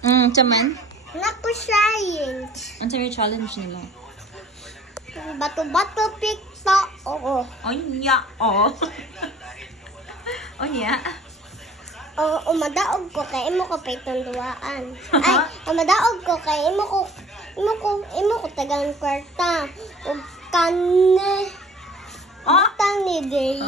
Chaman? Naku science. Ano sabi yung challenge nila? Bato-bato pikto. Oo. Onya, oh. Onya. Umadaog ko kay imo ko payton duwaan. Ay, umadaog ko kay imo ko tagang kwarta. Ug kane. Tang ni day.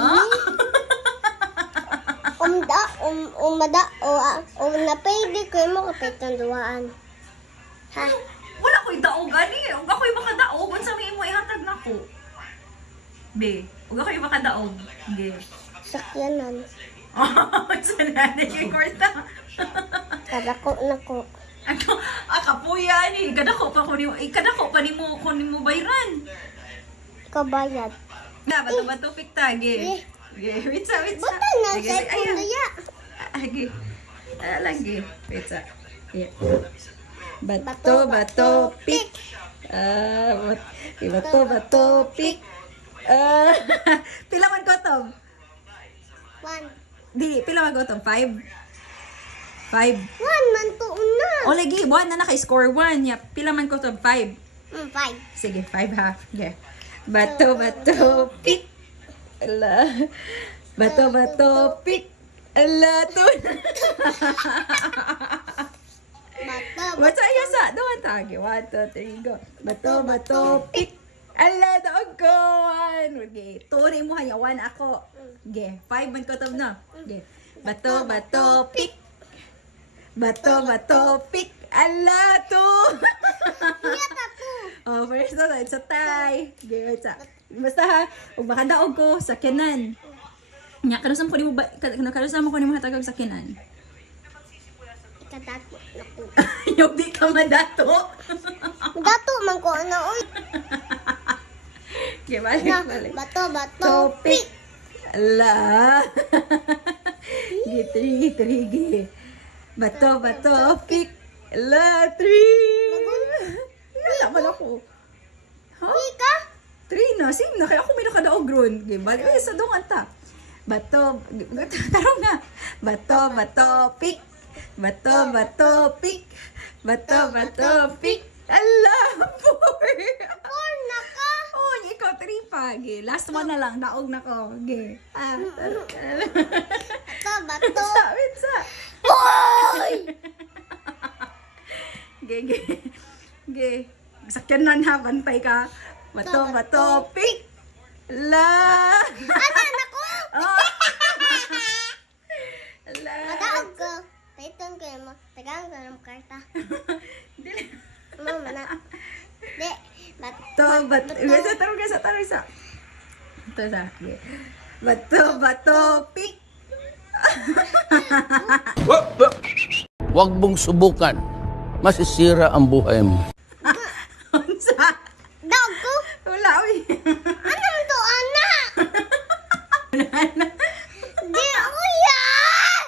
Napaydi ko imo ko payton duwaan. Ha? Wala ko'y daog, ani. Huwag ako'y makadaog. Kung sa may mo ihatag na ko. Be, huwag ako'y makadaog. Ge. Sakyanan. Sana na yung kwarta. Kadako na ko. Kapuya ni. Kadako pa ni mo bayran. Kabayad. Na, bato-bato pikta. Ge. Ge, wait sa. Bata na sa ipundaya. Ge. Lagi. Wait sa. Bato-bato pik. Bato-bato pik. Pila man ko to? 1. Di, pila man ko to? 5? 5. 1 man to una. O, lagi. 1 na naka-score 1. Pila man ko to? 5. 5. Sige, 5 ha. Okay. Bato-bato pik. Ala. Bato-bato pik. Ala, to. What's that you sa? Doon tagi. 1, 2, 3, go. Bato-bato pik. Ala, daog ko. 1. Okay. 2 na mo haya. 1 ako. Okay. 5 man ko to na. Okay. Bato-bato pik. Bato-bato pik. Ala, 2. Oh, first na. It's a tie. Okay, wait sa. Basta ha. Kung baka daog ko, sakyanan. Nya, kalusan ko ni mo hatagag sakyanan. Kadato na ko. Yung di ka madato. Dato man ko na oy. Okay, balik. Bato-bato pik. Ala. Gitri. Bato-bato pik. Ala, 3. Wala man ako. Ha? Ika? 3 na. Same na. Kaya ako may nakadaog ron. Okay, balik. Ay, sa dungan ta. Tarong na. Bato-bato pik. Bato-bato pik. Bato-bato pik. Ala, 4. 4 na ka. Oh, ikaw 3 pa. Okay, last one na lang. Daog na ko. Okay. Bato-bato. Wait sa. Oy! Okay. Sakyanan ha. Bantay ka. Bato-bato pik. La. Asan ako? La. Madaog ko. Payton ko mo. Tagang ko ng karta. Dili. Mama na. De. Bato. Tarong sa. Ito sa. Bato-bato pik. Huwag mong subukan. Masisira ang buhay mo. Unsa? Daog ko. Wala, uy. Ano man to, anak? Di ako yan!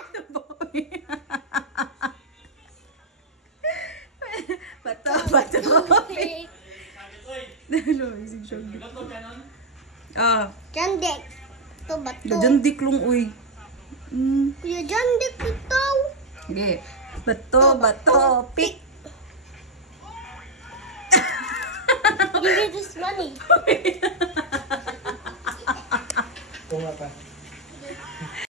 Bato-bato pik. Jandik. Ito bato. Jandik lang, uy. Kuya Jandik ito. Okay. Bato-bato pik. Give me this money. Kung apa?